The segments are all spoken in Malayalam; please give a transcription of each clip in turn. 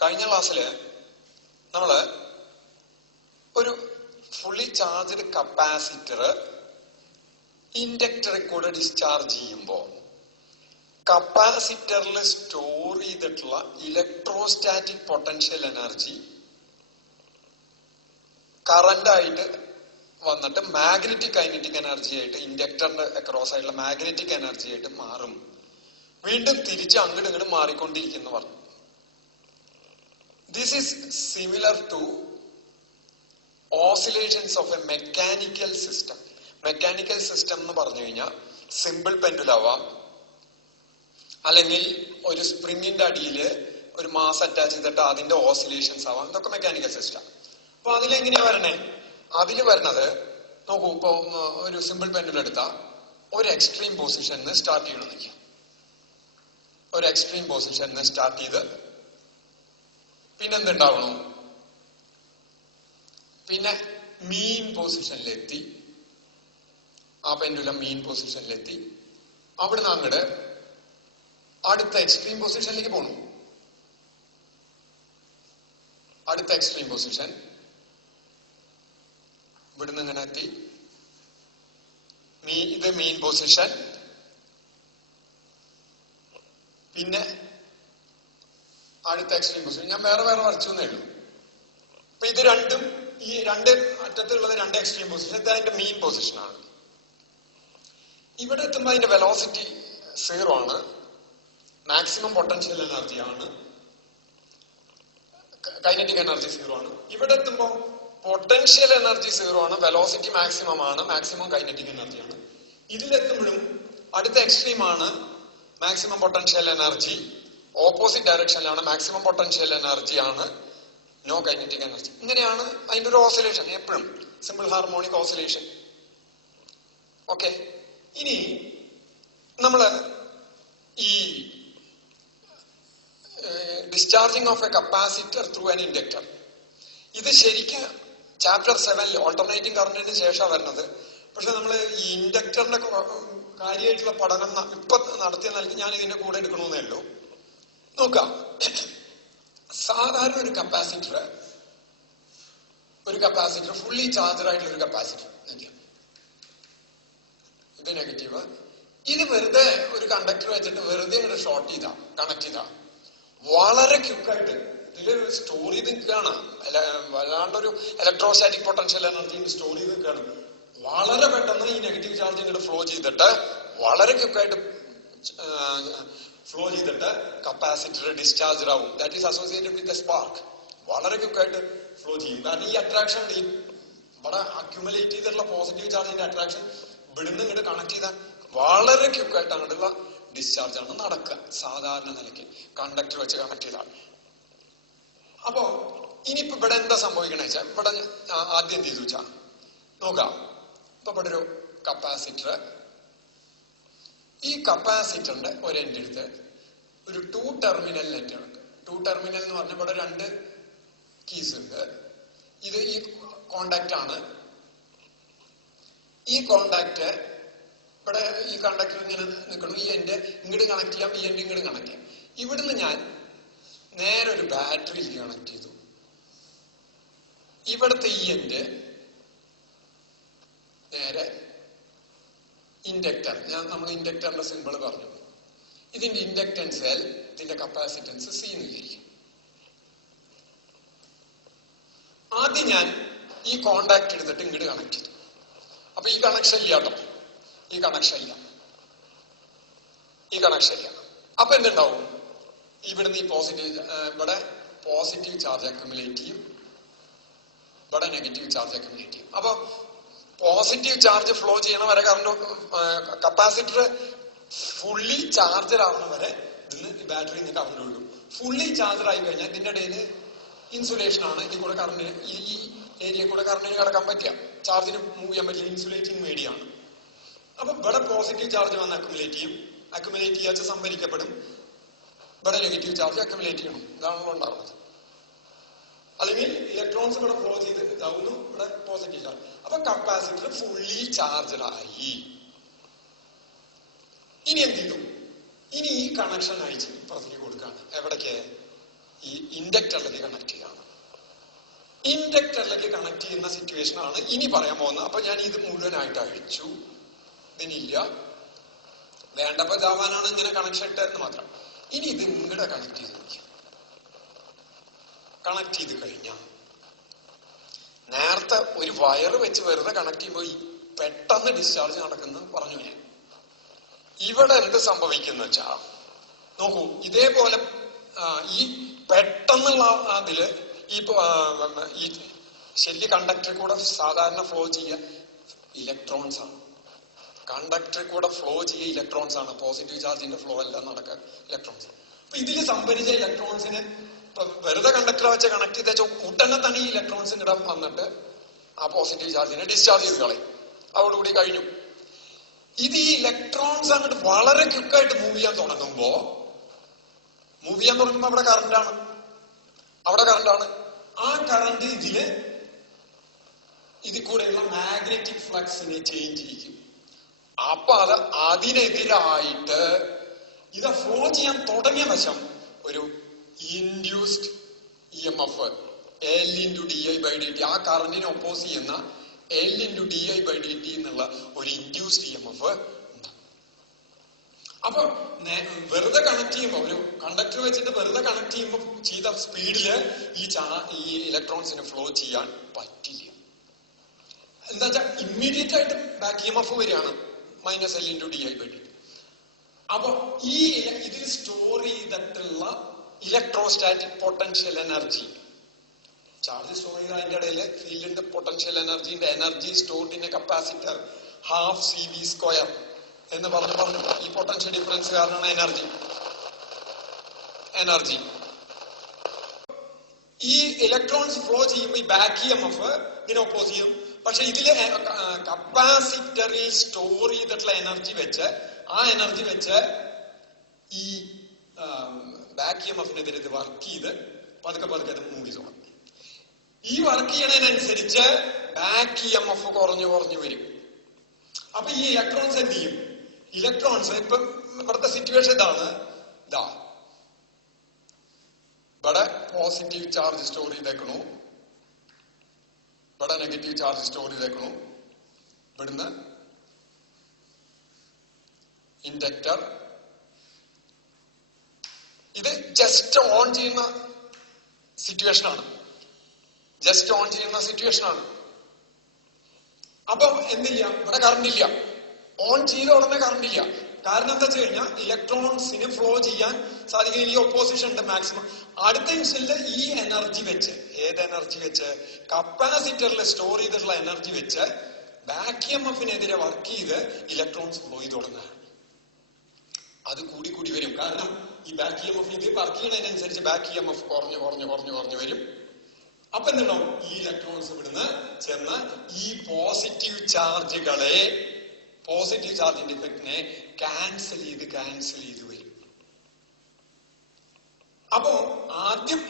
കഴിഞ്ഞ ക്ലാസ്സില് നമ്മള് ഒരു ഫുള്ളി ചാർജ്ഡ് കപ്പാസിറ്റർ ഇൻഡക്ടറിൽ കൂടെ ഡിസ്ചാർജ് ചെയ്യുമ്പോൾ കപ്പാസിറ്ററിൽ സ്റ്റോർ ചെയ്തിട്ടുള്ള ഇലക്ട്രോസ്റ്റാറ്റിക് പൊട്ടൻഷ്യൽ എനർജി കറന്റ് ആയിട്ട് വന്നിട്ട് മാഗ്നറ്റിക് കൈനറ്റിക് എനർജി ആയിട്ട് ഇൻഡക്ടറിന്റെ അക്രോസ് ആയിട്ടുള്ള മാഗ്നറ്റിക് എനർജി ആയിട്ട് മാറും. വീണ്ടും തിരിച്ച് അങ്ങോട്ട് ഇങ്ങോട്ട് മാറിക്കൊണ്ടിരിക്കുന്നു പറഞ്ഞു. This is similar to oscillations of a mechanical system. Mechanical system എന്ന് പറഞ്ഞു കഴിഞ്ഞാൽ സിമ്പിൾ പെൻഡുലം ആവാം, അല്ലെങ്കിൽ ഒരു സ്പ്രിങ്ങിന്റെ അടിയിൽ ഒരു മാസ് അറ്റാച്ച് ചെയ്തിട്ട് അതിന്റെ ഓസിലേഷൻസ് ആവാം. ഇതൊക്കെ മെക്കാനിക്കൽ സിസ്റ്റം. അപ്പൊ അതിലെങ്ങനെയാ വരണേ? അതിൽ വരുന്നത് നോക്കൂ, ഇപ്പൊ ഒരു സിമ്പിൾ പെൻഡുലം എടുത്താൽ ഒരു എക്സ്ട്രീം പൊസിഷനിൽ സ്റ്റാർട്ട് ചെയ്യണമെന്നില്ല. ഒരു എക്സ്ട്രീം പൊസിഷനിൽ സ്റ്റാർട്ട് ചെയ്ത് പിന്നെന്തുണ്ടാവണം? പിന്നെ മീൻ പൊസിഷനിലെത്തി. ആ പെൻഡുലം മീൻ പൊസിഷനിലെത്തി. അവിടുന്ന് അങ്ങോട്ട് അടുത്ത എക്സ്ട്രീം പൊസിഷനിലേക്ക് പോകണം. അടുത്ത എക്സ്ട്രീം പൊസിഷൻ ഇവിടുന്ന് ഇങ്ങനെ എത്തി. ഇത് മീൻ പൊസിഷൻ. പിന്നെ അടുത്ത എക്സ്ട്രീം പൊസിഷൻ. ഞാൻ വേറെ വേറെ വരച്ചു എന്നേ ഉള്ളൂ. അപ്പൊ ഇത് രണ്ടും, ഈ രണ്ട് അറ്റത്തുള്ളത് രണ്ട് എക്സ്ട്രീം പൊസിഷൻ. ഇത് അതിന്റെ മീൻ പൊസിഷനാണ്. ഇവിടെ എത്തുമ്പോൾ അതിന്റെ വെലോസിറ്റി 0 ആണ്. മാക്സിമം പൊട്ടൻഷ്യൽ എനർജി ആണ്. കൈനറ്റിക് എനർജി 0 ആണ്. ഇവിടെ എത്തുമ്പോൾ പൊട്ടൻഷ്യൽ എനർജി 0 ആണ്, വെലോസിറ്റി മാക്സിമം ആണ്, മാക്സിമം കൈനറ്റിക് എനർജി ആണ്. ഇതിലെത്തുമ്പോഴും അടുത്ത എക്സ്ട്രീം ആണ് മാക്സിമം പൊട്ടൻഷ്യൽ എനർജി, ഓപ്പോസിറ്റ് ഡയറക്ഷനിലാണ് മാക്സിമം പൊട്ടൻഷ്യൽ എനർജി ആണ്, നോ കൈനറ്റിക് എനർജി. ഇങ്ങനെയാണ് അതിന്റെ ഒരു ഓസിലേഷൻ, എപ്പോഴും സിമ്പിൾ ഹാർമോണിക് ഓസിലേഷൻ. ഓക്കെ, ഇനി നമ്മള് ഈ discharging of A capacitor through an inductor, ഇത് ശരിക്കും ചാപ്റ്റർ 7 ഓൾട്ടർനേറ്റിംഗ് കറന്റിന് ശേഷമാണ് വരുന്നത്. പക്ഷെ നമ്മൾ ഈ ഇൻഡക്ടറിന്റെ കാര്യമായിട്ടുള്ള പഠനം ഇപ്പൊ നടത്തിയ നിലയ്ക്ക് ഞാൻ ഇതിന്റെ കൂടെ എടുക്കണമെന്നേ ഉള്ളൂ. നോക്കാം, സാധാരണ ഒരു കപ്പാസിറ്റർ ഫുള്ളി ചാർജഡ് ആയിട്ടുള്ള ഒരു കപ്പാസിറ്റർ, ഇത് നെഗറ്റീവ്. ഇത് വെറുതെ ഒരു കണ്ടക്ടർ വെച്ചിട്ട് വെറുതെ ഇങ്ങനെ ഷോർട്ട് ചെയ്താ, കണക്ട് ചെയ്താ വളരെ ക്വിക്കായിട്ട് ഇതിൽ സ്റ്റോർ ചെയ്ത് നിൽക്കുകയാണ്. വല്ലാണ്ടൊരു ഇലക്ട്രോസ്റ്റാറ്റിക് പൊട്ടൻഷ്യൽ എനർജി സ്റ്റോർ ചെയ്ത് നിൽക്കുകയാണ്. വളരെ പെട്ടെന്ന് ഈ നെഗറ്റീവ് ചാർജ് ഇങ്ങോട്ട് ഫ്ലോ ചെയ്തിട്ട് വളരെ ക്വിക്കായിട്ട് ഫ്ലോ ചെയ്തിട്ട് കപ്പാസിറ്റർ ഡിസ്ചാർജ് ആവും. That is associated with a spark. വളരെ ക്വിക്കായിട്ട് ഫ്ലോ ചെയ്യും. കാരണം ഈ അട്രാക്ഷൻ, ഇവിടെ അക്യുമുലേറ്റ് ചെയ്തിട്ടുള്ള പോസിറ്റീവ് ചാർജിന്റെ അട്രാക്ഷൻ ഇവിടുന്ന് ഇങ്ങോട്ട് കണക്ട് ചെയ്താൽ വളരെ ക്വിക്കായിട്ട് അങ്ങോട്ടുള്ള ഡിസ്ചാർജ് ആണ് നടക്കുക സാധാരണ നിലയ്ക്ക് കണ്ടക്ടർ വെച്ച് കണക്ട് ചെയ്താൽ. അപ്പോ ഇനിയിപ്പോ ഇവിടെ എന്താ സംഭവിക്കണ വെച്ചാൽ, ഇവിടെ ആദ്യം എന്ത് ചെയ്തു വെച്ചാ നോക്കാം. ഇപ്പൊ ഇവിടെ ഒരു കപ്പാസിറ്റർ, ഈ കപ്പാസിറ്ററിന്റെ ഒരു എൻഡ് എടുത്ത് ഒരു 2 ടെർമിനൽ നെറ്റ് ഉണ്ട്. 2 ടെർമിനൽ എന്ന് പറഞ്ഞാൽ ഇവിടെ 2 കീസ് ഉണ്ട്. ഇത് ഈ കോണ്ടാക്ട് ആണ്. ഈ കോണ്ടാക്ട് ഇവിടെ ഈ കണ്ടക്ടർ ഇങ്ങനെ നിൽക്കണം. ഈ എൻഡ് ഇങ്ങോട്ട് കണക്ട് ചെയ്യാം, ഈ എൻഡ് ഇങ്ങോട്ട് കണക്ട് ചെയ്യാം. ഇവിടുന്ന് ഞാൻ നേരെ ഒരു ബാറ്ററിയിലേക്ക് കണക്ട് ചെയ്തു. ഇവിടുത്തെ ഈ എൻഡ് നേരെ ഇൻഡക്ടർ, നമ്മൾ ഇൻഡക്ടറിന്റെ സിമ്പിൾ പറഞ്ഞു. ഇതിന്റെ ഇൻഡക്ടൻസ് L, ഇതിന്റെ കപ്പാസിറ്റൻസ് C എന്ന് വിചാരിക്കും. ആദ്യം ഞാൻ ഈ കോണ്ടാക്ട് എടുത്തിട്ട് ഇങ്ങോട്ട് കണക്ട് ചെയ്തു. അപ്പൊ ഈ കണക്ഷൻ ഇല്ല കേട്ടോ, ഈ കണക്ഷൻ ഇല്ല. അപ്പൊ എന്തുണ്ടാവും? ഇവിടുന്ന് ഈ ഇവിടെ പോസിറ്റീവ് ചാർജ് അക്യുമുലേറ്റ് ചെയ്യും, ഇവിടെ നെഗറ്റീവ് ചാർജ് അക്യുമുലേറ്റ് ചെയ്യും. അപ്പൊ പോസിറ്റീവ് ചാർജ് ഫ്ലോ ചെയ്യണ വരെ കപ്പാസിറ്റർ ഫുള്ളി ചാർജർ ആവുന്ന വരെ ഇതിന് ബാറ്ററി നിന്ന് കറണ്ട് ഉള്ളൂ. ഫുള്ളി ചാർജർ ആയി കഴിഞ്ഞാൽ ഇതിന്റെ ഇടയിൽ ഇൻസുലേഷൻ ആണ്. ഇതിൽ കൂടെ കറണ്ടിന്, ഈ ഏരിയ കൂടെ കറണ്ടിന് കിടക്കാൻ പറ്റില്ല, ചാർജിന് മൂവ് ചെയ്യാൻ പറ്റില്ല, ഇൻസുലേറ്റിംഗ് മീഡിയാണ്. അപ്പൊ ഇവിടെ പോസിറ്റീവ് ചാർജ് വന്ന് അക്യുമുലേറ്റ് ചെയ്യും, അക്യുമുലേറ്റ് ചെയ്യാച്ച സംഭരിക്കപ്പെടും. ഇവിടെ നെഗറ്റീവ് ചാർജ് അക്യുമുലേറ്റ് ചെയ്യണം. ഇതാണല്ലോ ഉണ്ടാവുന്നത്. അല്ലെങ്കിൽ ഇലക്ട്രോൺസ് ഇവിടെ ഫ്ലോ ചെയ്ത് ഇതാവുന്നു, ഇവിടെ പോസിറ്റീവ് ചാർജ്. അപ്പൊ കപ്പാസിറ്റർ ഫുള്ളി ചാർജഡ് ആയി. ഇനി എന്ത് ചെയ്തു? ഇനി ഈ കണക്ഷൻ അയച്ച് ഇപ്പുറത്തേക്ക് കൊടുക്കാണ്. എവിടേക്ക്? ഈ ഇൻഡക്ടറിലേക്ക് കണക്ട് ചെയ്യാണ്. ഇൻഡക്ടറിലേക്ക് കണക്ട് ചെയ്യുന്ന സിറ്റുവേഷൻ ആണ് ഇനി പറയാൻ പോകുന്നത്. അപ്പൊ ഞാൻ ഇത് മുഴുവനായിട്ട് അഴിച്ചു, ഇതിനില്ല, വേണ്ടപ്പോ ജാവാനാണ് ഇങ്ങനെ കണക്ഷൻ ഇട്ടെന്ന് മാത്രം. ഇനി ഇത് ഇങ്ങടെ കണക്ട് ചെയ്ത് നോക്കി. കണക്ട് ചെയ്ത് കഴിഞ്ഞാൽ നേരത്തെ ഒരു വയറ് വെച്ച് വെറുതെ കണക്ട് ചെയ്യുമ്പോൾ പെട്ടെന്ന് ഡിസ്ചാർജ് നടക്കുന്ന പറഞ്ഞു ഞാൻ. ഇവിടെ എന്ത് സംഭവിക്കുന്ന വെച്ചാ നോക്കൂ, ഇതേപോലെ ഈ പെട്ടെന്നുള്ള അതില് ഈ ശരിക്കും കണ്ടക്ടറിൽ കൂടെ സാധാരണ ഫ്ലോ ചെയ്യുക ഇലക്ട്രോൺസ് ആണ്. കണ്ടക്ടറിൽ കൂടെ ഫ്ലോ ചെയ്യുക ഇലക്ട്രോൺസ് ആണ്. പോസിറ്റീവ് ചാർജിന്റെ ഫ്ലോ എല്ലാം നടക്കുക ഇലക്ട്രോൺസ്. അപ്പൊ ഇതിൽ സംഭരിച്ച ഇലക്ട്രോൺസിന് വെറുതെ കണ്ടക്ടർ വെച്ച് കണക്ട് ചെയ്ത ഉടനെ തന്നെ ഈ ഇലക്ട്രോൺസിന് ഇടം വന്നിട്ട് ആ പോസിറ്റീവ് ചാർജിനെ ഡിസ്ചാർജ് ചെയ്ത് കളയും. അതോടുകൂടി കഴിഞ്ഞു. ഇത് ഈ ഇലക്ട്രോൺസ് അങ്ങോട്ട് വളരെ ക്വിക്കായിട്ട് മൂവ് ചെയ്യാൻ തുടങ്ങുമ്പോ അവിടെ കറണ്ടാണ്. ആ കറണ്ട് ഇതിൽ കൂടെയുള്ള മാഗ്നറ്റിക് ഫ്ലക്സിനെ ചേഞ്ച് ചെയ്യിക്കും. അപ്പൊ അതിനെതിരായിട്ട് ഇത് ഫ്ലോ ചെയ്യാൻ തുടങ്ങിയ വശം ഒരു ഇൻഡ്യൂസ്ഡ് EMF L/di/dt, ആ കറണ്ടിനെ ഒപ്പോസ് ചെയ്യുന്ന L/di/dt എന്നുള്ള ഒരു ഇൻഡ്യൂസ്ഡ് EMF ഉണ്ട്. അപ്പൊ വെറുതെ കണക്ട് ചെയ്യുമ്പോ ഒരു കണ്ടക്ടർ വെച്ചിട്ട് വെറുതെ കണക്ട് ചെയ്യുമ്പോൾ ചെയ്ത സ്പീഡില് ഈ ഇലക്ട്രോൺസിന് ഫ്ലോ ചെയ്യാൻ പറ്റില്ല. എന്താ വെച്ചാൽ ഇമ്മീഡിയറ്റ് ആയിട്ട് ബാക്ക് EMF വരികയാണ് -L/di/dt. അപ്പൊ ഇതിൽ സ്റ്റോർ ചെയ്തിട്ടുള്ള electrostatic potential energy, charge store ചെയ്ത അതിന്റെ ഇടയിൽ ഫീൽഡിന്റെ പൊട്ടൻഷ്യൽ എനർജിന്റെ energy stored in a capacitor ½ എന്ന് പറഞ്ഞു. ഈ പൊട്ടൻഷ്യൽ ഡിഫറൻസ് കാരണമാണ് എനർജി. ഈ ഇലക്ട്രോൺസ് ഫ്ലോ ചെയ്യുമ്പോൾ ഈ ബാക്ക് EMF ഇതിനെ ഒപ്പോസ് ചെയ്യും. പക്ഷെ ഇതില് കപ്പാസിറ്ററിൽ സ്റ്റോർ ചെയ്തിട്ടുള്ള എനർജി വെച്ച് ഈ ബാക്ക് EMF-നെതിരെ ഇത് വർക്ക് ചെയ്ത് പതുക്കെ അത് മൂവ് ചെയ്തോളും. ഈ വർക്ക് ചെയ്യണതിനനുസരിച്ച് ബാക്ക് EMF കുറഞ്ഞു വരും. അപ്പൊ ഈ ഇലക്ട്രോൺസ് എന്ത് ചെയ്യും? ഇപ്പം ഇവിടുത്തെ സിറ്റുവേഷൻ ഇതാണ്. ഇവിടെ പോസിറ്റീവ് ചാർജ് സ്റ്റോർ ചെയ്തേക്കണു, ഇവിടെ നെഗറ്റീവ് ചാർജ് സ്റ്റോർ ചെയ്തേക്കണു. ഇവിടുന്ന് ഇൻഡക്ടർ ഇത് ജസ്റ്റ് ഓൺ ചെയ്യുന്ന സിറ്റുവേഷനാണ്. അപ്പൊ എന്തില്ല, ഇവിടെ കറണ്ട് ഇല്ല. ഓൺ ചെയ്ത ഉടനെ കറണ്ട് ഇല്ല. കാരണം എന്താ വെച്ച് കഴിഞ്ഞാൽ ഇലക്ട്രോൺസിന് ഫ്ലോ ചെയ്യാൻ സാധിക്കുന്ന ഈ ഒപ്പോസിഷൻ ഉണ്ട് മാക്സിമം. അടുത്ത ഇൻസ്റ്റന്റിൽ ഈ എനർജി വെച്ച് കപ്പാസിറ്ററിൽ സ്റ്റോർ ചെയ്തിട്ടുള്ള എനർജി വെച്ച് ബാക്ക് EMF-നെതിരെ വർക്ക് ചെയ്ത് ഇലക്ട്രോൺസ് ഫ്ലോ ചെയ്ത് തുടങ്ങുക. അത് കൂടി വരും. കാരണം ഈ ബാക്ക് EMF ഇത് വർക്ക് ചെയ്യുന്നതിനനുസരിച്ച് ബാക്ക് EMF കുറഞ്ഞു വരും. അപ്പൊ എന്തുണ്ടാവും? ഈ ഇലക്ട്രോൺസ് ഇവിടുന്ന് ചെന്ന് ഈ പോസിറ്റീവ് ചാർജിന്റെ ഇഫക്റ്റിനെ ക്യാൻസൽ ചെയ്ത് വരും. അപ്പോ ആദ്യം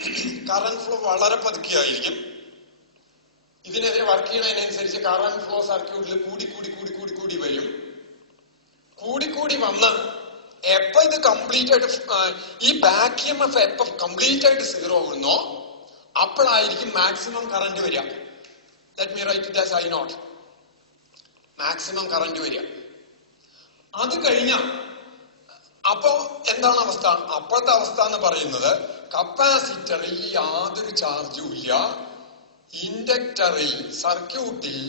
കറന്റ് ഫ്ലോ വളരെ പതുക്കെയായിരിക്കും. ഇതിനെതിരെ വർക്ക് ചെയ്യുന്നതിനനുസരിച്ച് കറന്റ് ഫ്ലോ സർക്യൂട്ടിൽ കൂടി വരും. കൂടി വന്ന് എപ്പോ ഇത് കംപ്ലീറ്റ് ആയിട്ട് ഈ ബാക്ക് EMF എപ്പോ കംപ്ലീറ്റ് ആയിട്ട് 0 ആവുന്നോ അപ്പോഴായിരിക്കും മാക്സിമം കറന്റ് വരിക. Let me write it as I0. Maximum current വരിക. അത് കഴിഞ്ഞ അപ്പോ എന്താണ് അവസ്ഥ? അപ്പോഴത്തെ അവസ്ഥ എന്ന് പറയുന്നത് കപ്പാസിറ്ററിൽ യാതൊരു ചാർജും ഇല്ല. ഇൻഡക്ടറിൽ സർക്യൂട്ടിൽ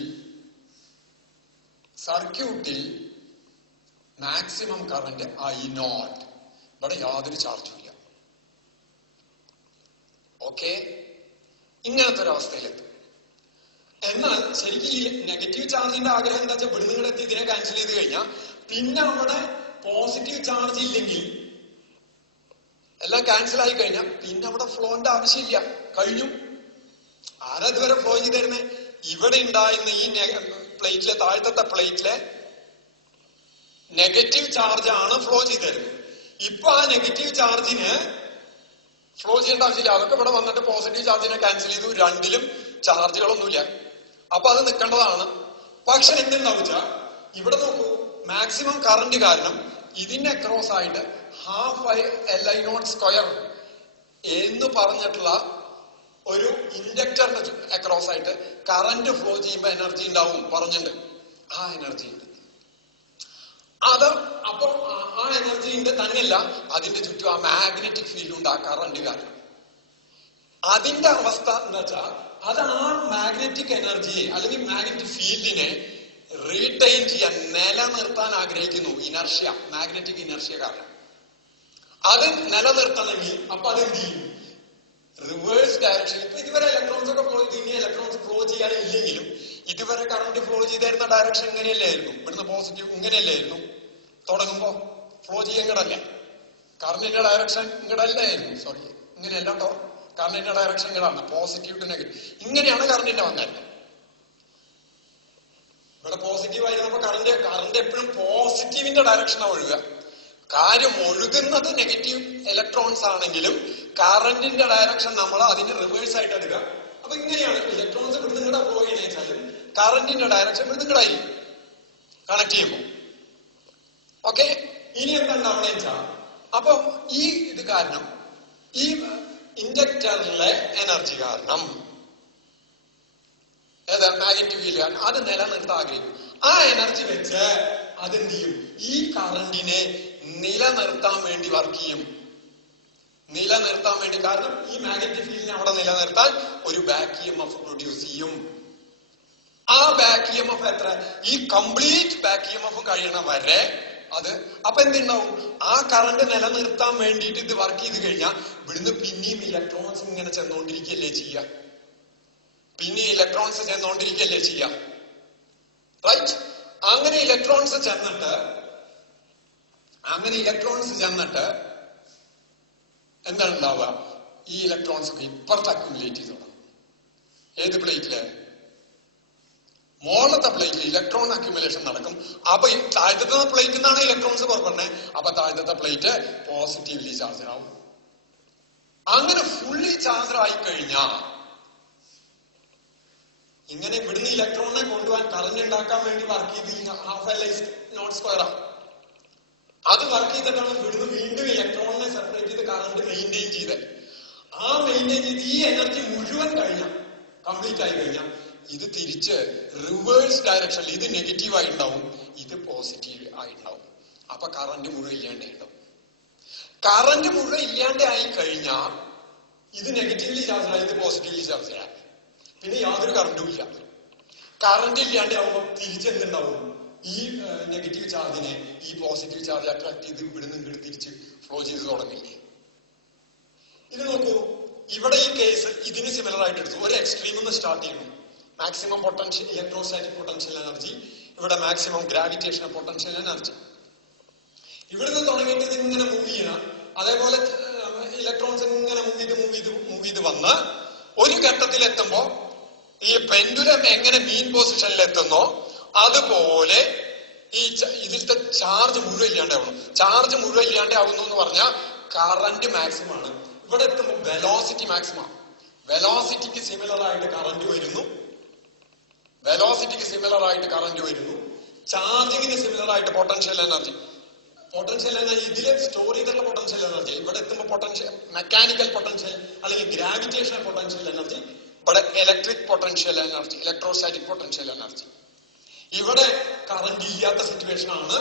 മാക്സിമം കറന്റ് I0. ഇവിടെ യാതൊരു ചാർജും ഇല്ല. ഓക്കെ, ഇങ്ങനത്തെ ഒരു അവസ്ഥയിലെത്തും. എന്നാൽ ശരിക്കും ഈ നെഗറ്റീവ് ചാർജിന്റെ ആഗ്രഹം എന്താ വെച്ചാൽ ഇവിടുന്ന് ഇങ്ങോട്ട് ഇതിനെ ക്യാൻസൽ ചെയ്ത് കഴിഞ്ഞാൽ പിന്നെ അവിടെ പോസിറ്റീവ് ചാർജ് ഇല്ലെങ്കിൽ എല്ലാം ക്യാൻസൽ ആയി കഴിഞ്ഞാൽ പിന്നെ അവിടെ ഫ്ലോന്റെ ആവശ്യമില്ല, കഴിഞ്ഞു. ആരാ ഇതുവരെ ഫ്ലോ ചെയ്തിരുന്നേ? ഇവിടെ ഉണ്ടായിരുന്ന ഈ പ്ലേറ്റിലെ താഴത്തെ പ്ലേറ്റിലെ നെഗറ്റീവ് ചാർജ് ആണ് ഫ്ലോ ചെയ്തിരുന്നത്. ഇപ്പൊ ആ നെഗറ്റീവ് ചാർജിന് ഫ്ലോ ചെയ്യേണ്ട ആവശ്യമില്ല. അതൊക്കെ ഇവിടെ വന്നിട്ട് പോസിറ്റീവ് ചാർജിനെ ക്യാൻസൽ ചെയ്തു. രണ്ടിലും ചാർജുകളൊന്നുമില്ല. അപ്പൊ അത് നിൽക്കേണ്ടതാണ്. പക്ഷെ എന്തുണ്ടാവും വെച്ചാൽ ഇവിടെ നോക്കൂ, മാക്സിമം കറന്റ് കാരണം ഇതിന്റെ അക്രോസ് ആയിട്ട് ½ Li0² എന്ന് പറഞ്ഞിട്ടുള്ള ഒരു ഇൻഡക്ടറിന് അക്രോസ് ആയിട്ട് കറന്റ് ഫ്ലോ ചെയ്യുമ്പോൾ എനർജി ഉണ്ടാവും പറഞ്ഞിട്ടുണ്ട്. ആ എനർജി ഉണ്ട്. അത് അപ്പൊ ആ എനർജി ഉണ്ട് തന്നെയല്ല, അതിന്റെ ചുറ്റും ആ മാഗ്നറ്റിക് ഫീൽഡ് ഉണ്ട്, ആ കറന്റ് കാരണം. അതിന്റെ അവസ്ഥ എന്താ വെച്ചാൽ അത് ആ മാഗ്നറ്റിക് എനർജിയെ അല്ലെങ്കിൽ മാഗ്നറ്റിക് ഫീൽഡിനെ റീറ്റെയിൻ ചെയ്യാൻ, നിലനിർത്താൻ ആഗ്രഹിക്കുന്നു. ഇനർഷ്യ, മാഗ്നറ്റിക് ഇനർഷ്യ കാരണം അത് നിലനിർത്തണമെങ്കിൽ അപ്പൊ അതെന്ത് ചെയ്യും? Reverse direction. ഇപ്പൊ ഇതുവരെ ഇലക്ട്രോൺസ് ഒക്കെ ഫ്ലോ ചെയ്ത്, ഇനി ഇലക്ട്രോൺസ് ഫ്ലോ ചെയ്യാനില്ലെങ്കിലും ഇതുവരെ കറണ്ട് ഫ്ലോ ചെയ്തിരുന്ന ഡയറക്ഷൻ ഇങ്ങനെയല്ലായിരുന്നു. ഇവിടുന്ന് പോസിറ്റീവ് ഇങ്ങനെയല്ലായിരുന്നു. തുടങ്ങുമ്പോ ഫ്ലോ ചെയ്യാൻ ഇങ്ങടല്ല, കറണ്ടിന്റെ ഡയറക്ഷൻ ഇങ്ങടല്ലായിരുന്നു. സോറി, ഇങ്ങനെയല്ല കേട്ടോ. കറണ്ടിന്റെ ഡയറക്ഷൻ ഇങ്ങടാണ്, പോസിറ്റീവ് ടു നെഗറ്റീവ്. ഇങ്ങനെയാണ് കറണ്ടിന്റെ വന്നത്. ഇവിടെ പോസിറ്റീവ് ആയിരുന്നപ്പോ കറണ്ട് എപ്പോഴും പോസിറ്റീവിന്റെ ഡയറക്ഷനാണ് ഒഴുകുക. കാര്യം ഒഴുകുന്നത് നെഗറ്റീവ് ഇലക്ട്രോൺസ് ആണെങ്കിലും കറന്റിന്റെ ഡയറക്ഷൻ നമ്മൾ അതിന് റിവേഴ്സ് ആയിട്ട് എടുക്കുക. അപ്പൊ ഇങ്ങനെയാണ് ഇലക്ട്രോൺസ് ഇവിടുന്ന് ഇങ്ങടെ ഫ്ലോ ചെയ്യണേച്ചാലും കറന്റിന്റെ ഡയറക്ഷൻ ഇവിടുന്ന് ഇങ്ങടായിരിക്കും കണക്ട് ചെയ്യുമ്പോൾ. ഓക്കെ, ഇനി എന്തുണ്ടാവണേ വെച്ചാൽ അപ്പൊ ഈ ഇത് കാരണം, ഈ ഇൻഡക്ടറിലെ എനർജി കാരണം, ഏതാ മാഗ്നറ്റിക് ഫീൽഡ് കാരണം അത് നിലനിർത്താൻ ആഗ്രഹിക്കും. ആ എനർജി വെച്ച് അതെന്ത് ചെയ്യും? ഈ കറന്റിനെ നിലനിർത്താൻ വേണ്ടി വർക്ക് ചെയ്യും. നിലനിർത്താൻ വേണ്ടി, കാരണം ഈ മാഗ്നറ്റിക് ഫീൽഡിനെ അവിടെ നിലനിർത്താൻ ഒരു ബാക്ക് EMF പ്രൊഡ്യൂസ് ചെയ്യും. ആ ബാക്ക് EMF എത്ര? ഈ കംപ്ലീറ്റ് ബാക്ക് EMF കഴിയണ വരെ അത്. അപ്പൊ എന്തുണ്ടാവും? ആ കറണ്ട് നിലനിർത്താൻ വേണ്ടിയിട്ട് ഇത് വർക്ക് ചെയ്ത് കഴിഞ്ഞാൽ ഇവിടുന്ന് പിന്നെയും ഇലക്ട്രോൺസ് ഇങ്ങനെ ചെന്നുകൊണ്ടിരിക്കുകയല്ലേ ചെയ്യുക. പിന്നെ ഇലക്ട്രോൺസ് ചെന്നുകൊണ്ടിരിക്കുകയല്ലേ ചെയ്യുക. റൈറ്റ്? അങ്ങനെ ഇലക്ട്രോൺസ് ചെന്നിട്ട് എന്താണ് ഉണ്ടാവുക? ഈ ഇലക്ട്രോൺസ് ഒക്കെ ഇപ്പുറത്ത് അക്യുമുലേറ്റ് ചെയ്ത് തുടങ്ങും. ഏത് പ്ലേറ്റില്? മോളത്തെ പ്ലേറ്റിൽ ഇലക്ട്രോൺ അക്യുമുലേഷൻ നടക്കും. അപ്പൊ ഈ താഴത്തെ പ്ലേറ്റിൽ നിന്നാണ് ഇലക്ട്രോൺസ് പുറപ്പെടുന്നത്. അപ്പൊ താഴത്തെ പ്ലേറ്റ് പോസിറ്റീവ്ലി ചാർജ് ആവും. അങ്ങനെ ഫുള്ളി ചാർജ് ആയി കഴിഞ്ഞാൽ ഇങ്ങനെ ഇവിടുന്ന് ഇലക്ട്രോണിനെ കൊണ്ടുപോകാൻ കറന്റ് ഉണ്ടാക്കാൻ വേണ്ടി വർക്ക് ചെയ്ത് ഹാഫ് എൽ നോട്ട് സ്ക്വയർ ആണ്. അത് വർക്ക് ചെയ്തിട്ടാണ് ഇവിടുന്ന് വീണ്ടും ഇലക്ട്രോണിനെ സെപ്പറേറ്റ് ചെയ്ത് കറന്റ് മെയിൻറ്റെയിൻ ചെയ്ത്, ആ മെയിൻറ്റെയിൻ ചെയ്ത് ഈ എനർജി മുഴുവൻ കഴിഞ്ഞാൽ, കംപ്ലീറ്റ് ആയി കഴിഞ്ഞാൽ ഇത് തിരിച്ച് റിവേഴ്സ് ഡയറക്ഷനിൽ ഇത് നെഗറ്റീവ് ആയിട്ടുണ്ടാവും, ഇത് പോസിറ്റീവ് ആയിട്ടുണ്ടാവും. അപ്പൊ കറന്റ് മുഴുവൻ ഇല്ലാണ്ടേ ഉണ്ടാവും. കറന്റ് മുഴുവൻ ഇല്ലാണ്ട് ആയി കഴിഞ്ഞാൽ ഇത് നെഗറ്റീവ്ലി ചാർജ് ആയി, ഇത് പോസിറ്റീവ്ലി ചാർജ് ആയി, പിന്നെ യാതൊരു കറണ്ടും ഇല്ല. കറന്റ് ഇല്ലാണ്ട് ആവുമ്പോൾ തിരിച്ചെന്തുണ്ടാവും? ഈ നെഗറ്റീവ് ചാർജിനെ ഈ പോസിറ്റീവ് ചാർജ് അട്രാക്ട് ചെയ്ത് ഇവിടുന്ന് ഇങ്ങോട്ട് തിരിച്ച് ഫ്ലോ ചെയ്ത് തുടങ്ങില്ലേ. ഇത് നോക്കൂ, ഇവിടെ ഈ കേസ് ഇതിന് സിമിലർ ആയിട്ട് എടുത്തു. ഒരു എക്സ്ട്രീമിൽ നിന്ന് സ്റ്റാർട്ട് ചെയ്യുന്നു. Maximum potential electrostatic potential energy, ഇവിടെ മാക്സിമം ഗ്രാവിറ്റേഷണൽ പൊട്ടൻഷ്യൽ എനർജി. ഇവിടുന്ന് തുടങ്ങിയിട്ട് ഇങ്ങനെ മൂവ് ചെയ്യണം. അതേപോലെ ഇലക്ട്രോൺസ് ഇങ്ങനെ മൂവ് ചെയ്ത് വന്ന് ഒരു ഘട്ടത്തിൽ എത്തുമ്പോ ഈ പെൻഡുലം എങ്ങനെ മീൻ പൊസിഷനിൽ എത്തുന്നോ അതുപോലെ ഈ ഇതിലത്തെ ചാർജ് മുഴുവൻ ഇല്ലാണ്ടാവണം. ചാർജ് മുഴുവൻ ഇല്ലാണ്ടാവുന്നു എന്ന് പറഞ്ഞാൽ കറന്റ് മാക്സിമം ആണ്. ഇവിടെ എത്തുമ്പോൾ വെലോസിറ്റി മാക്സിമം. വെലോസിറ്റിക്ക് സിമിലർ ആയിട്ട് കറന്റ് വരുന്നു. ചാർജിങ്ങിന് സിമിലർ ആയിട്ട് പൊട്ടൻഷ്യൽ എനർജി ഇതില് സ്റ്റോർ ചെയ്തിട്ടുള്ള പൊട്ടൻഷ്യൽ എനർജി ഇവിടെ എത്തുമ്പോൾ പൊട്ടൻഷ്യൽ മെക്കാനിക്കൽ പൊട്ടൻഷ്യൽ അല്ലെങ്കിൽ ഗ്രാവിറ്റേഷണൽ പൊട്ടൻഷ്യൽ എനർജി, ഇവിടെ electric potential energy, electrostatic potential energy. ഇവിടെ കറന്റ് ഇല്ലാത്ത സിറ്റുവേഷൻ ആണ്.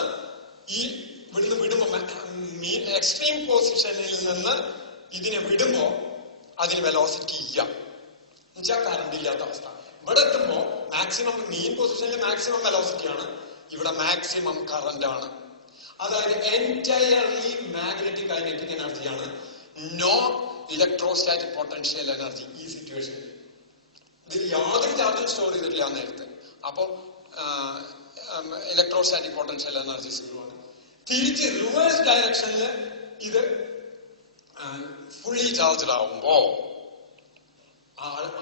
ഈ ഇവിടുന്ന് വിടുമ്പോ എക്സ്ട്രീം പൊസിഷനിൽ നിന്ന് ഇതിനെ വിടുമ്പോ അതിന് വെലോസിറ്റി ഇല്ല, എന്നുവെച്ചാൽ കറണ്ട് ഇല്ലാത്ത അവസ്ഥ. ഇവിടെ എത്തുമ്പോ മാക്സിമം മീൻ പൊസിഷനിൽ മാക്സിമം വെലോസിറ്റി ആണ്, ഇവിടെ മാക്സിമം കറന്റ് ആണ്. അതായത് എൻറ്റയർലി മാഗ്നറ്റിക് കൈനറ്റിക് എനർജിയാണ്, നോ ഇലക്ട്രോസ്റ്റാറ്റിക് പൊട്ടൻഷ്യൽ എനർജി ഈ സിറ്റുവേഷനിൽ. ഇതിൽ യാതൊരു ചാർജും സ്റ്റോർ ചെയ്തിട്ടില്ല നേരത്തെ. അപ്പോ ഇലക്ട്രോസ്റ്റാറ്റിക് പൊട്ടൻഷ്യൽ എനർജി സീറോ ആണ്. തിരിച്ച് റിവേഴ്സ് ഡയറക്ഷനിൽ ഇത് ഫുള്ളി ചാർജ്ഡ് ആവുമ്പോ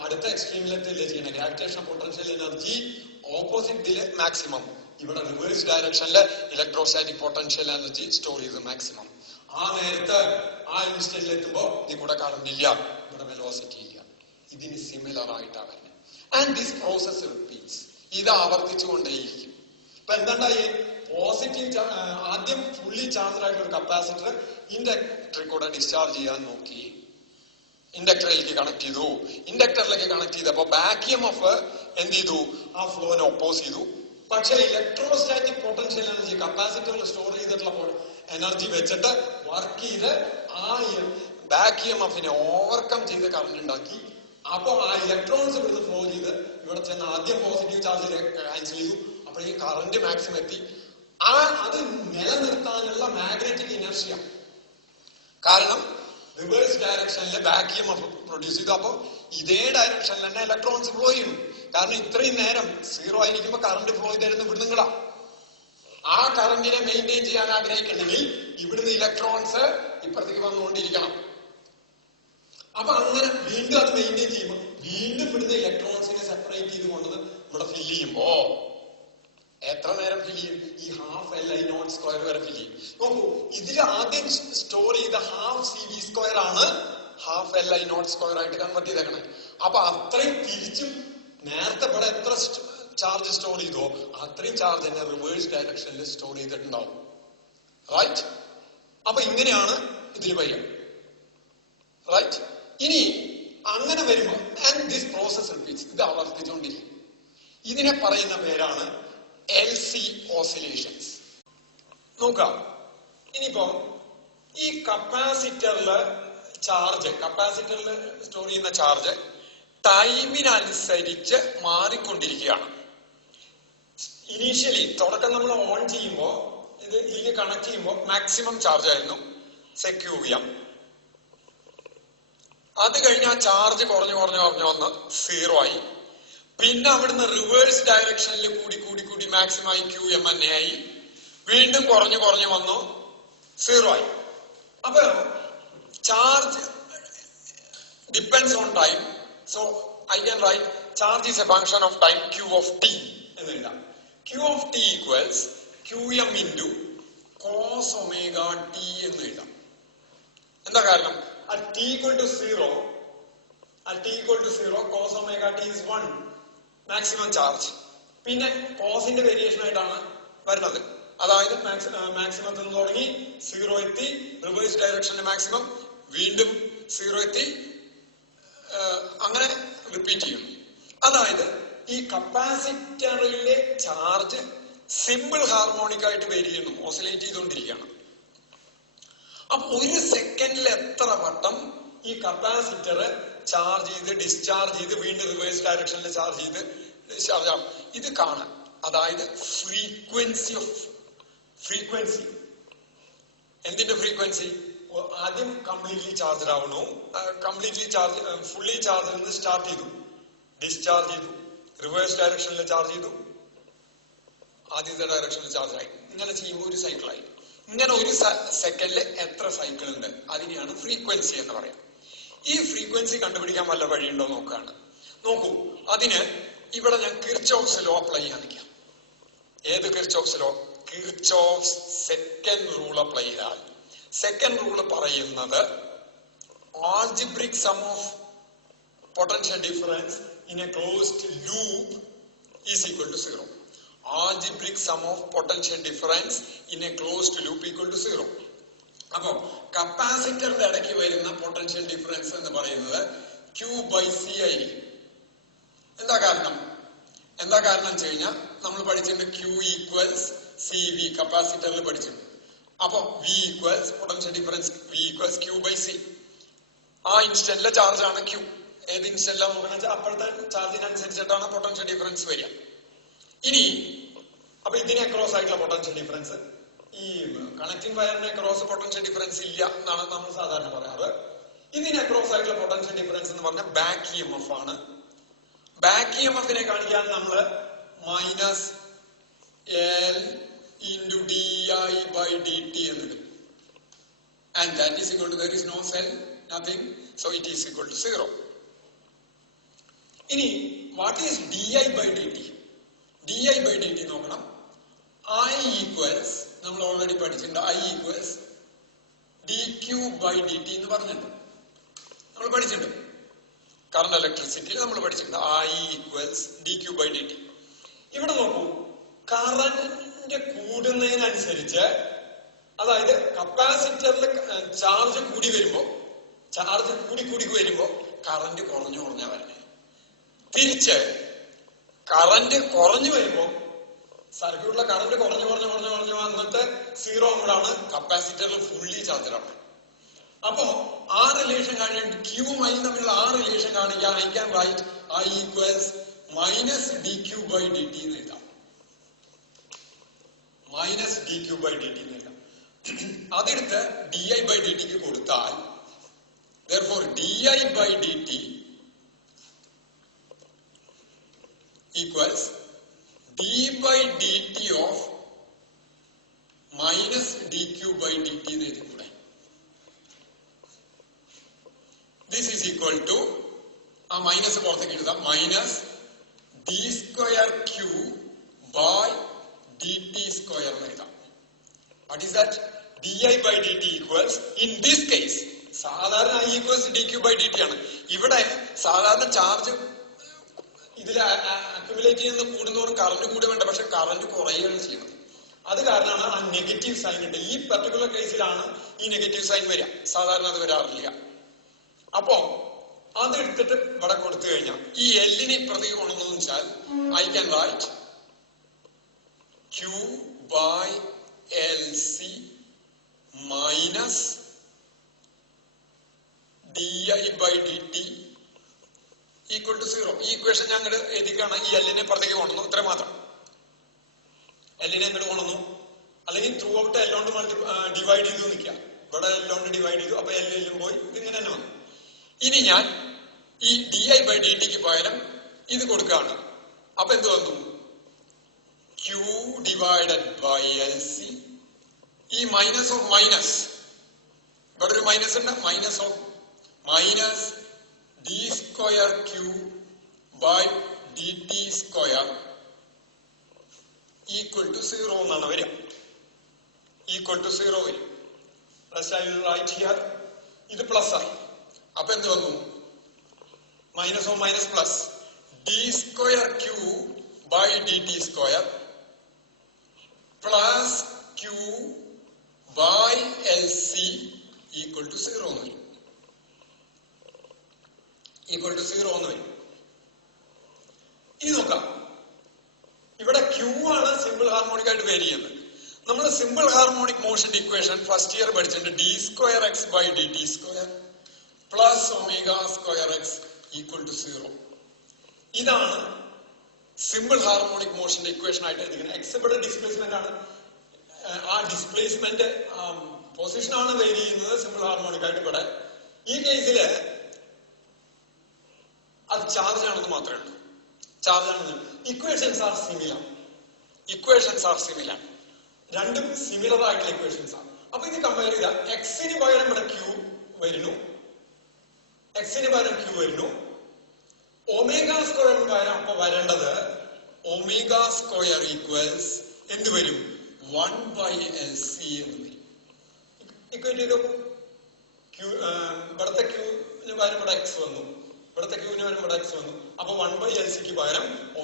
അടുത്ത എക്സ്ട്രീമിലെത്തില്ലേ ചെയ്യണ ഗ്രാവിറ്റേഷൻ പൊട്ടൻഷ്യൽ എനർജി ഓപ്പോസിറ്റില് മാക്സിമം, ഇവിടെ റിവേഴ്സ് ഡയറക്ഷനില് ഇലക്ട്രോസ്റ്റാറ്റിക് പൊട്ടൻഷ്യൽ എനർജി സ്റ്റോർ ചെയ്ത് മാക്സിമം. ആ നേരത്തെ ആ ഇൻസ്റ്റന്റിൽ എത്തുമ്പോ ഇതിൽ കൂടെ കറണ്ട് ഇല്ല, ഇവിടെ വെലോസിറ്റി ഇല്ല. ഇതിന് സിമിലർ ആയിട്ടാണ് വരുന്നത്. And this process repeats. ഇത് ആവർത്തിച്ചുകൊണ്ടേയിരിക്കും. ഇപ്പൊ എന്താണ്ടായി? പോസിറ്റീവ് ആദ്യം ഫുള്ളി ചാർജ് ആയിട്ടുള്ള ഒരു കപ്പാസിറ്റർ ഇൻഡക്ടറിൽ കൂടെ ഡിസ്ചാർജ് ചെയ്യാൻ നോക്കി. ഇൻഡക്ടറിലേക്ക് കണക്ട് ചെയ്തു. ഇൻഡക്ടറിലേക്ക് കണക്ട് ചെയ്തപ്പോ ബാക്ക് EMF എന്ത് ചെയ്തു? ആ ഫ്ലോനെ ഒപ്പോസ് ചെയ്തു. പക്ഷെ ഇലക്ട്രോസ്റ്റാറ്റിക് പൊട്ടൻഷ്യൽ എനർജി കപ്പാസിറ്ററിൽ സ്റ്റോർ ചെയ്തിട്ടുള്ള എനർജി വെച്ചിട്ട് വർക്ക് ചെയ്ത് ആ ബാക്ക് EMFനെ ഓവർകം ചെയ്ത് കറണ്ട് ഉണ്ടാക്കി. അപ്പൊ ആ ഇലക്ട്രോൺസ് ഇവിടുന്ന് ഫ്ലോ ചെയ്ത് ഇവിടെ ചെന്ന് ആദ്യം പോസിറ്റീവ് ചാർജ് ക്യാൻസൽ ചെയ്തു. അപ്പോഴേക്കും കറന്റ് മാക്സിമം എത്തി. അത് നിലനിർത്താനുള്ള മാഗ്നറ്റിക് ഇനർഷ്യ കാരണം റിവേഴ്സ് ഡയറക്ഷനിൽ ബാക്ക് EMF പ്രൊഡ്യൂസ് ചെയ്തു. അപ്പൊ ഇതേ ഡയറക്ഷനിൽ തന്നെ ഇലക്ട്രോൺസ് ഫ്ലോ ചെയ്യുന്നു. കാരണം ഇത്രയും നേരം സീറോ ആയിരിക്കുമ്പോ കറണ്ട് ഫ്ലോ ചെയ്തിരുന്നു ഇവിടുന്ന് നിങ്ങളാ. ആ കറണ്ടിനെ മെയിൻറ്റെയിൻ ചെയ്യാൻ ആഗ്രഹിക്കണമെങ്കിൽ ഇവിടുന്ന് ഇലക്ട്രോൺസ് ഇപ്പുറത്തേക്ക് വന്നുകൊണ്ടിരിക്കണം. അപ്പൊ അങ്ങനെ വീണ്ടും അത് മെയിൻറ്റെയിൻ ചെയ്യുമ്പോൾ വീണ്ടും ഇവിടുന്ന് ഇലക്ട്രോൺസിനെ സെപ്പറേറ്റ് ചെയ്ത് കൊണ്ടത് ഇവിടെ ഫില്ല് ചെയ്യുമ്പോ എത്ര നേരം ഫില്ല് ചെയ്യും? ഈ ½ Li02 വരെ ഫില്ല് ചെയ്യും. നോക്കൂ, ഇതിൽ ആദ്യം സ്റ്റോർ ചെയ്ത ½ ആണ് ½ ആയിട്ട് കൺവേർട്ട് ചെയ്തേക്കണേ. അപ്പൊ അത്രയും തിരിച്ചും നേരത്തെ ഇവിടെ എത്ര ചാർജ് സ്റ്റോർ ചെയ്തോ അത്രയും ചാർജ് തന്നെ റിവേഴ്സ് ഡയറക്ഷനിൽ സ്റ്റോർ ചെയ്തിട്ടുണ്ടാവും. റൈറ്റ്? അപ്പൊ ഇങ്ങനെയാണ് ഇതിൽ വരിക. റൈറ്റ്? ഇനി അങ്ങനെ വരുമ്പോ ആൻഡ് ദിസ് പ്രോസസ് റിപ്പീറ്റ്സ്, ഇത് ആവർത്തിച്ചുകൊണ്ടിരിക്കും. ഇതിനെ പറയുന്ന പേരാണ് LC ഓസിലേഷൻസ്. നോക്കാം. ഇനിയിപ്പോ ഈ കപ്പാസിറ്ററില് കപ്പാസിറ്ററിൽ സ്റ്റോർ ചെയ്യുന്ന ചാർജ് ടൈമിനനുസരിച്ച് മാറിക്കൊണ്ടിരിക്കുകയാണ്. ഇനീഷ്യലി തുടക്കം നമ്മൾ ഓൺ ചെയ്യുമ്പോ ഇതിലേക്ക് കണക്ട് ചെയ്യുമ്പോൾ മാക്സിമം ചാർജ് ആയിരുന്നു QM. അത് കഴിഞ്ഞ് ആ ചാർജ് കുറഞ്ഞു വന്ന് 0 ആയി. പിന്നെ അവിടുന്ന് റിവേഴ്സ് ഡയറക്ഷനിൽ കൂടി മാക്സിമം ആയി QM തന്നെയായി. വീണ്ടും കുറഞ്ഞു വന്നു 0 ആയി. അപ്പൊ charge depends on time. So I can write charge is A function of time Q of t എന്ന് എഴുതാം. Q of t equals QM into cos omega t എന്ന് എഴുതാം. എന്താ കാരണം? at t equal to 0 cos omega t is 1 maximum charge. പിന്നെ കോസിന്റെ വേരിയേഷൻ ആയിട്ടാണ് വരുന്നത്. അതായത് മാക്സിമത്തിൽ നിന്ന് തുടങ്ങി 0 എത്തി, റിവേഴ്സ് ഡയറക്ഷനിൽ മാക്സിമം, വീണ്ടും 0 എത്തി, അങ്ങനെ റിപ്പീറ്റ് ചെയ്യുന്നു. അതായത് ഈ കപ്പാസിറ്ററിലെ ചാർജ് സിമ്പിൾ ഹാർമോണിക് ആയിട്ട് വേരി ചെയ്യുന്നു, ഓസിലേറ്റ് ചെയ്തുകൊണ്ടിരിക്കുകയാണ്. അപ്പൊ ഒരു സെക്കൻഡിൽ എത്ര വട്ടം ഈ കപ്പാസിറ്റർ ചാർജ് ചെയ്ത് ഡിസ്ചാർജ് ചെയ്ത് വീണ്ടും റിവേഴ്സ് ഡയറക്ഷനിൽ ചാർജ് ചെയ്ത് ഡിസ്ചാർജ് ആവും, ഇത് കാണാം. അതായത് ഫ്രീക്വൻസി എന്തിന്റെ ഫ്രീക്വൻസി? ആദ്യം കംപ്ലീറ്റ്ലി ചാർജ് ആവണു, ഫുള്ളി ചാർജിൽ നിന്ന് സ്റ്റാർട്ട് ചെയ്തു, ഡിസ്ചാർജ് ചെയ്തു, റിവേഴ്സ് ഡയറക്ഷനിൽ ചാർജ് ചെയ്തു, ആദ്യത്തെ ഡയറക്ഷനിൽ ചാർജ് ആയി. ഇങ്ങനെ ചെയ്യുമ്പോൾ ഒരു സൈക്കിളായി. ഇങ്ങനെ ഒരു സെക്കൻഡിൽ എത്ര സൈക്കിൾ ഉണ്ട്, അതിനെയാണ് ഫ്രീക്വൻസി എന്ന് പറയാം. ഈ ഫ്രീക്വൻസി കണ്ടുപിടിക്കാൻ വല്ല വഴിയുണ്ടോ നോക്കാണ്. നോക്കൂ, അതിന് ഇവിടെ ഞാൻ കിർച്ചോഫ്സ് ലോ അപ്ലൈ ചെയ്യാൻ നിൽക്കാം. ഏത് Kirchhoff's law? Kirchhoff's second rule apply ചെയ്താൽ സെക്കൻഡ് റൂൾ പറയുന്നത് algebraic sum of potential difference in a closed loop is equal to 0. Algebraic sum of potential difference in a closed loop equal to 0. അപ്പോ കപ്പാസിറ്ററിന്റെ ഇടയ്ക്ക് വരുന്ന പൊട്ടൻഷ്യൽ ഡിഫറൻസ് എന്ന് പറയുന്നത് Q/C ആയിരിക്കും. എന്താ കാരണം വെച്ച് കഴിഞ്ഞാൽ നമ്മൾ പഠിച്ചിട്ടുണ്ട് Q equals CV, കപ്പാസിറ്ററിൽ പഠിച്ചിട്ടുണ്ട്. അപ്പൊ V equals potential difference, V equals Q/C. ആ ഇൻസ്റ്റന്റിലെ ചാർജ് ആണ് Q. ഏത് ഇൻസ്റ്റന്റിലാണ് നോക്കണമെന്ന് വെച്ചാൽ അപ്പോഴത്തെ ചാർജിനനുസരിച്ചിട്ടാണ് പൊട്ടൻഷ്യൽ ഡിഫറൻസ് വരിക. ഇനി അപ്പൊ ഇതിനെ ക്രോസ് ആയിട്ടുള്ള പൊട്ടൻഷ്യൽ ഡിഫറൻസ്, ഈ കണക്റ്റിംഗ് വയറിനെ ക്രോസ് പൊട്ടൻഷ്യൽ ഡിഫറൻസ് ഇല്ല എന്നാണ് നമ്മൾ സാധാരണ പറയാറ്. ഇതിനെ ക്രോസ് ആയിട്ടുള്ള പൊട്ടൻഷ്യൽ ഡിഫറൻസ് എന്ന് പറഞ്ഞാൽ ബാക്ക് EMF ആണ്. ബാക്ക് EMFനെ കാണിക്കാൻ നമ്മൾ -L into di/dt എന്നത്, and that is equal to, there is no cell, nothing, so it is equal to 0. ഇനി what is di/dt? di/dt നോക്കണം. I equals, നമ്മൾ ഓൾറെഡി പഠിച്ചിട്ടുണ്ട്, I equals dq/dt എന്ന് പറഞ്ഞിട്ടുണ്ട്, നമ്മൾ പഠിച്ചിട്ടുണ്ട്. കറണ്ട് ഇലക്ട്രിസിറ്റിയിൽ നമ്മൾ പഠിച്ചിട്ടുണ്ട് I equals dq/dt. ഇവിടെ നോക്കൂ, കറന്റ് കൂടുന്നതിനനുസരിച്ച്, അതായത് കപ്പാസിറ്ററിൽ ചാർജ് കൂടി വരുമ്പോ ചാർജ് കൂടി വരുമ്പോ കറന്റ് കുറഞ്ഞു വരണേ. തിരിച്ച് കറന്റ് കുറഞ്ഞു വരുമ്പോ സർക്യൂട്ടിലെ കറന്റ് കുറഞ്ഞു വന്നിട്ട് 0 ആകുമ്പോഴാണ് കപ്പാസിറ്ററിൽ ഫുള്ളി ചാർജാണ്. അപ്പോ ആ റിലേഷൻ കാണിക്കാൻ ക്യൂവും ഐയും തമ്മിലുള്ള ആ റിലേഷൻ കാണിക്കാൻ I can write I equals -dq/dt എന്ന് എഴുതാം. -dq/dt എന്ന് എഴുതാം. അതെടുത്ത് di/dt കൊടുത്താൽ therefore di/dt equals d/dt of -dq/dt എന്ന് എഴുതിക്കൂടെ. This is equal to ആ മൈനസ് പുറത്തേക്ക് എഴുതാം -d²q/dt² എന്ന് എഴുതാം. What is that? di/dt equals in this case സാധാരണ I equals dq/dt ആണ്. ഇവിടെ സാധാരണ ചാർജ് ഇതിൽ അക്യുമുലേറ്റ് ചെയ്യുന്ന കൂടുന്നവരും കറന്റ് കൂടെ വേണ്ട, പക്ഷെ കറന്റ് കുറയുകയാണ് ചെയ്യുന്നത്. അത് കാരണമാണ് ആ നെഗറ്റീവ് സൈൻ ഉണ്ട്. ഈ പർട്ടിക്കുലർ കേസിലാണ് ഈ നെഗറ്റീവ് സൈൻ വരിക, സാധാരണ അത് വരാറില്ല. അപ്പോ അത് എടുത്തിട്ട് ഇവിടെ കൊടുത്തു കഴിഞ്ഞാൽ ഈ എല്ലിനെ പ്രതി കൊണ്ടെന്ന് വെച്ചാൽ I can write q/LC minus di/dt equal to 0. ഈ ഇക്വേഷൻ ഞാൻ അങ്ങോട്ട് എഴുതിക്കാണ്. ഈ എല്ലിനെ പുറത്തേക്ക് കൊണ്ടുവന്നു, ഇത്ര മാത്രം. എല്ലിനെ അങ്ങോട്ട് കൊണ്ടുവന്നു, അല്ലെങ്കിൽ ത്രൂ ഔട്ട് എല്ലോണ്ട് ഡിവൈഡ് ചെയ്തു നിൽക്കുക. ഇവിടെ എല്ലോണ്ട് ഡിവൈഡ് ചെയ്തു, അപ്പൊ എല്ലും പോയി, ഇതിങ്ങനെ തന്നെ വന്നു. ഇനി ഞാൻ ഈ di/dt പകരം ഇത് കൊടുക്കുകയാണ്. അപ്പൊ എന്ത് വന്നു? q/LC. ഈ മൈനസ് ഓഫ് മൈനസ്, ഇവിടെ ഒരു മൈനസ് ഉണ്ട്, minus of -d²q/dt² equal to 0 എന്നാണ് വരിക. ഈക്വൽ ടു 0 വരും. Plus I will write here. ഇത് പ്ലസ് ആയി. അപ്പൊ എന്ത് വന്നു? Minus of minus plus d²q/dt² plus q/LC equal to 0 എന്ന് വരും. ഈക്വൽ ടു 0 എന്ന് വരും. ഇനി നോക്കാം, ഇവിടെ Q ആണ് സിമ്പിൾ ഹാർമോണിക് ആയിട്ട് വേരി ചെയ്യുന്നത്. നമ്മൾ സിമ്പിൾ ഹാർമോണിക് മോഷന്റെ ഇക്വേഷൻ ഫസ്റ്റ് ഇയർ പഠിച്ചിട്ടുണ്ട്. d²x/dt² plus ω²x equal to 0. ഇതാണ് സിമ്പിൾ ഹാർമോണിക് മോഷന്റെ ഇക്വേഷൻ ആയിട്ട് എഴുതിക്കുന്നത്. എക്സ് ഇവിടെ ഡിസ്പ്ലേസ്മെന്റ് ആണ്. ആ ഡിസ്പ്ലേസ്മെന്റ് പൊസിഷൻ ആണ് വേരി ചെയ്യുന്നത് സിമ്പിൾ ഹാർമോണിക് ആയിട്ട്. ഇവിടെ ഈ കേസില് അത് ചാർജ് ആണെന്ന് മാത്രമേ ഉള്ളൂ. ചാർജ് ആണെന്ന്. Equations are similar. രണ്ടും സിമിലർ ആയിട്ടുള്ള ഇക്വേഷൻസ് ആണ്. അപ്പൊ ഇത് കമ്പയർ ചെയ്താൽ എക്സിന് പകരം ഇവിടെ Q വരുന്നു, ω² പകരം അപ്പൊ വരേണ്ടത് ω² ഈക്വൽസ് എന്ത് വരും? 1/LC എന്ന് വരും. ഇക്വേറ്റ് ചെയ്തു. ഇവിടത്തെ Qന് പകരം ഇവിടെ X വന്നു, ഇവിടത്തെ Qന് പകരം ഇവിടെ X വന്നു. അപ്പൊ 1/LCക്ക് പകരം ω²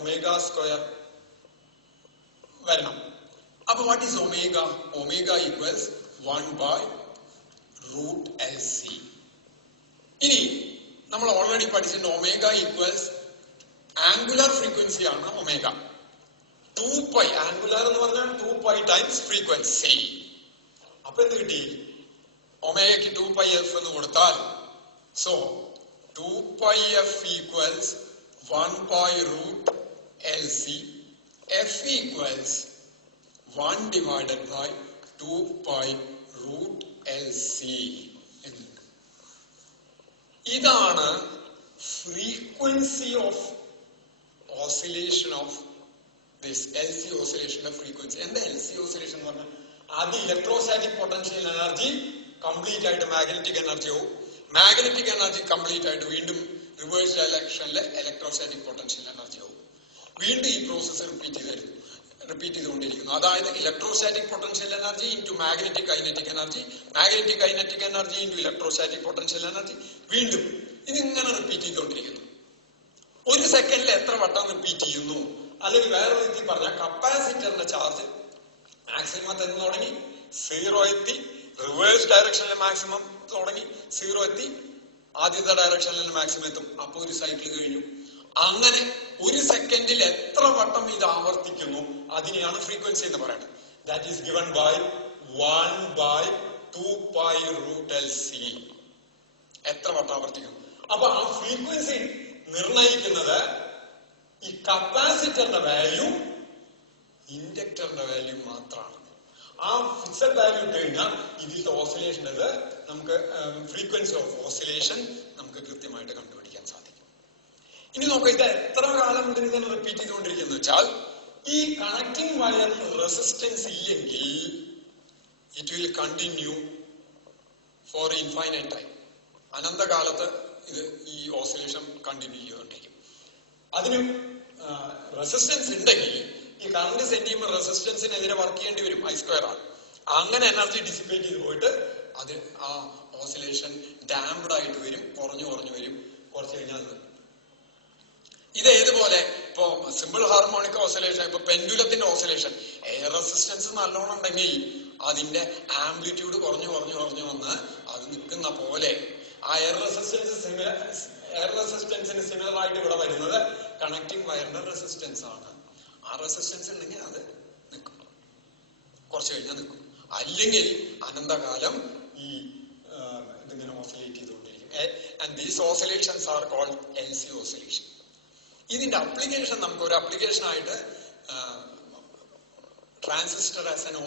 വരണം. അപ്പൊ what is omega? Omega equals 1/√LC. ഇനി നമ്മൾ ഓൾറെഡി പഠിച്ചിട്ടുണ്ട് ഒമേഗ ഈക്വൽസ് ആംഗുലർ ഫ്രീക്വൻസി ആണ് ഒമേഗ. 2π ആംഗുലർ എന്ന് പറഞ്ഞാൽ 2π ടൈംസ് ഫ്രീക്വൻസി. അപ്പൊ എന്ത് കിട്ടി? ഒമേഗയ്ക്ക് 2πf എന്ന് കൊടുത്താൽ so 2πf equals 1/√LC. f equals 1/2π√LC. ഇതാണ് frequency of oscillation of this LC ഓസിലേഷന്റെ ഫ്രീക്വൻസി. എന്താ LC ഓസിലേഷൻ എന്ന് പറഞ്ഞാൽ? ആദ്യം ഇലക്ട്രോസ്റ്റാറ്റിക് പൊട്ടൻഷ്യൽ എനർജി കംപ്ലീറ്റ് ആയിട്ട് മാഗ്നറ്റിക് എനർജി ആവും. മാഗ്നറ്റിക് എനർജി കംപ്ലീറ്റ് ആയിട്ട് വീണ്ടും റിവേഴ്സ് ഡയറക്ഷനിലെ ഇലക്ട്രോസ്റ്റാറ്റിക് പൊട്ടൻഷ്യൽ എനർജി ആവും. വീണ്ടും ഈ പ്രോസസ്സ് റിപ്പീറ്റ് ചെയ്തുകൊണ്ടിരിക്കുന്നു. അതായത് electrostatic potential energy into magnetic kinetic energy, magnetic kinetic energy into electrostatic potential energy. വീണ്ടും ഇതിങ്ങനെ റിപ്പീറ്റ് ചെയ്തുകൊണ്ടിരിക്കുന്നു. ഒരു സെക്കൻഡിൽ എത്ര വട്ടം റിപ്പീറ്റ് ചെയ്യുന്നു? അല്ലെങ്കിൽ വേറെ രീതിയിൽ പറഞ്ഞാൽ കപ്പാസിറ്ററിന്റെ ചാർജ് മാക്സിമത്തിൽ നിന്ന് തുടങ്ങി 0 എത്തി, റിവേഴ്സ് ഡയറക്ഷനിലെ മാക്സിമം തുടങ്ങി 0 എത്തി, ആദ്യത്തെ ഡയറക്ഷനിൽ മാക്സിമം എത്തും. അപ്പൊ ഒരു സൈക്കിൾ കഴിഞ്ഞു. അങ്ങനെ ഒരു സെക്കൻഡിൽ എത്ര വട്ടം ഇത് ആവർത്തിക്കുന്നു അതിനെയാണ് ഫ്രീക്വൻസി എന്ന് പറയുന്നത്. That is given by 1/2π√LC. എത്ര വട്ടം ആവർത്തിക്കുന്നു. അപ്പൊ ആ ഫ്രീക്വൻസി നിർണയിക്കുന്നത് ഈ കപ്പാസിറ്ററിന്റെ വാല്യൂ, ഇൻഡക്ടറിന്റെ വാല്യൂ മാത്രമാണ്. ആ ഫിക്സഡ് വാല്യൂ ഇട്ട് കഴിഞ്ഞാൽ ഇതിന്റെ ഓസിലേഷൻ നമുക്ക് ഫ്രീക്വൻസി ഓഫ് ഓസിലേഷൻ നമുക്ക് കൃത്യമായിട്ട് കണ്ടുപിടിക്കാൻ സാധിക്കും. ഇനി നോക്കാം, ഇത് എത്ര കാലം ഇതിങ്ങനെ റിപ്പീറ്റ് ചെയ്തുകൊണ്ടിരിക്കുന്നു വെച്ചാൽ, ഈ കണക്ടിങ് വയർ റെസിസ്റ്റൻസ് ഇല്ലെങ്കിൽ it will continue for infinite time. അനന്തകാലത്ത് ഇത് ഈ ഓസിലേഷൻ കണ്ടിന്യൂ ചെയ്തുകൊണ്ടിരിക്കും. അതിന് റെസിസ്റ്റൻസ് ഉണ്ടെങ്കിൽ ഈ കറണ്ട് സെൻഡ് ചെയ്യുമ്പോൾ റെസിസ്റ്റൻസിനെതിരെ വർക്ക് ചെയ്യേണ്ടി വരും, I² ആണ്. അങ്ങനെ എനർജി ഡിസിപ്പേറ്റ് ചെയ്ത് പോയിട്ട് അത് ആ ഓസിലേഷൻ ഡാംപ്ഡ് ആയിട്ട് വരും, കുറഞ്ഞു വരും. കുറച്ച് കഴിഞ്ഞാൽ ഇത് ഏതുപോലെ ഇപ്പൊ സിമ്പിൾ ഹാർമോണിക് ഓസിലേഷൻ, ഇപ്പൊ പെൻഡുലത്തിന്റെ ഓസിലേഷൻ, എയർ റെസിസ്റ്റൻസ് നല്ലോണം ഉണ്ടെങ്കിൽ അതിന്റെ ആംപ്ലിറ്റ്യൂഡ് കുറഞ്ഞു വന്ന് അത് നിൽക്കുന്ന പോലെ ആ എയർ റെസിസ്റ്റൻസിന് സിമിലർ ആയിട്ട് ഇവിടെ വരുന്നത് കണക്ടിങ് വയറിന്റെ റെസിസ്റ്റൻസ് ആണ്. ആ റെസിസ്റ്റൻസ് ഉണ്ടെങ്കിൽ അത് നിൽക്കും, കുറച്ച് കഴിഞ്ഞാൽ നിൽക്കും. അല്ലെങ്കിൽ അനന്തകാലം ഈ ഇതിങ്ങനെ ഓസിലേറ്റ് ചെയ്തുകൊണ്ടിരിക്കും. And these oscillations are called LC oscillation. ഇതിന്റെ അപ്ലിക്കേഷൻ നമുക്ക് ഒരു അപ്ലിക്കേഷൻ ആയിട്ട് ട്രാൻസിസ്റ്റർ ആസ് എൻ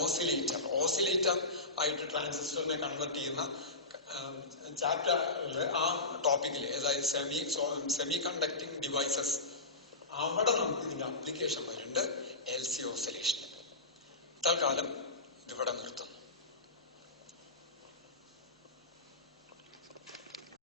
ഓസിലേറ്റർ ആയിട്ട് ട്രാൻസിസ്റ്ററിനെ കൺവെർട്ട് ചെയ്യുന്ന ചാപ്റ്ററിൽ ആ ടോപ്പിക്കിൽ, അതായത് സെമി കണ്ടക്ടിങ് ഡിവൈസസ്, അവിടെ നമുക്ക് ഇതിന്റെ അപ്ലിക്കേഷൻ വരുന്നുണ്ട് LC ഓസിലേഷൻ. തൽക്കാലം ഇവിടെ നിർത്തുന്നു.